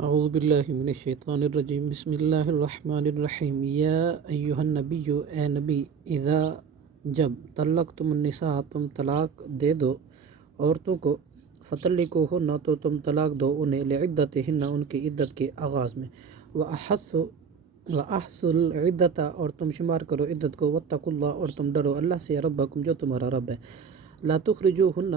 اعوذ باللہ من الشیطان الرجیم بسم اللہ الرحمن الرحیم یا ایہا النبی اے نبی اذا جب طلقتم النساء تم طلاق دے دو عورتوں کو فطلقوہن تو تم طلاق دو انہیں لعدتہن ان کی عدت کے آغاز میں وَأَحْصُوا العدت اور تم شمار کرو عدت کو واتقوا اللہ اور تم ڈرو اللہ سے ربکم جو تمہارا رب ہے لا تخرجوہن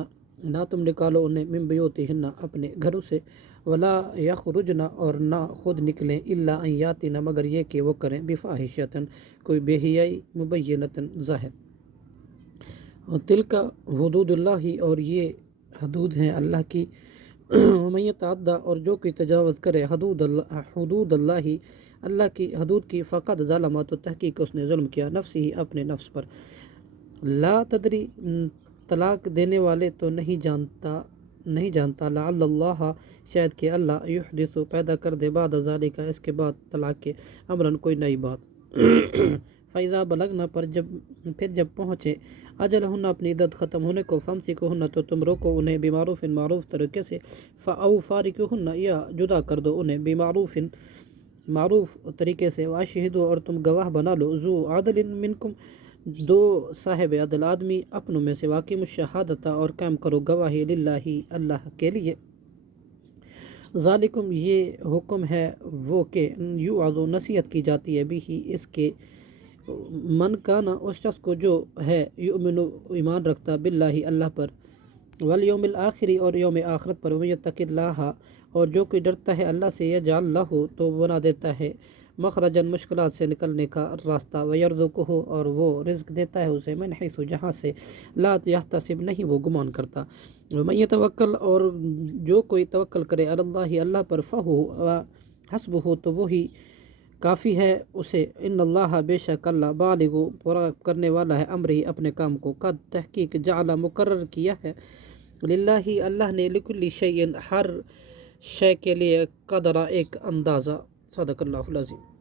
نہ تم نکالو انہیں من بیوتہن اپنے گھروں سے ولا یخرجن اور نہ خود نکلیں الا ان یاتین مگر یہ کہ وہ کریں بفاحشۃ کوئی بے حیائی مبینۃ ظاہر تلک حدود اللہ اور یہ حدود ہیں اللہ کی ومن یتعدی اور جو کوئی تجاوز کرے حدود اللہ اللہ کی حدود کی فقط ظلم تو تحقیق اس نے ظلم کیا نفسی اپنے نفس پر لا تدری طلاق دینے والے تو نہیں جانتا لعل اللہ شاید کہ اللہ یحدث پیدا کر دے بعد ذالک اس کے بعد طلاق کے امرن کوئی نئی بات فیضا بلغنا پھر جب پہنچے اجلہن اپنی عدت ختم ہونے کو فامسکوہن تو تم روکو انہیں بمعروف معروف طریقے سے او فارقوہن یا جدا کر دو انہیں بمعروف معروف طریقے سے واشہدوا اور تم گواہ بنا لو ذو عدل منکم دو صاحب عدل آدمی اپنوں میں سے واقیم الشہادت اور قائم کرو گواہی للہ اللہ کے لیے ذالکم یہ حکم ہے وہ کہ یوعظ نصیحت کی جاتی ہے بھی اس کے من کانا اس شخص کو جو ہے یؤمن ایمان رکھتا باللہ اللہ پر والیوم الآخری اور یوم آخرت پر ومن یتق اللہ اور جو کوئی ڈرتا ہے اللہ سے یجعل لہ تو بنا دیتا ہے مخرجاً مشکلات سے نکلنے کا راستہ ویرزقہ اور وہ رزق دیتا ہے اسے من حیث جہاں سے لا یحتسب نہیں وہ گمان کرتا ومن یتوکل اور جو کوئی توکل کرے علی اللہ اللہ پر فہو حسبہ تو وہی کافی ہے اسے ان اللہ بے شک اللہ بالغ پورا کرنے والا ہے امری اپنے کام کو قد تحقیق جعل مقرر کیا ہے للہ اللہ نے لکل شیء ہر شے کے لیے قدرہ ایک اندازہ صدق اللہ العظیم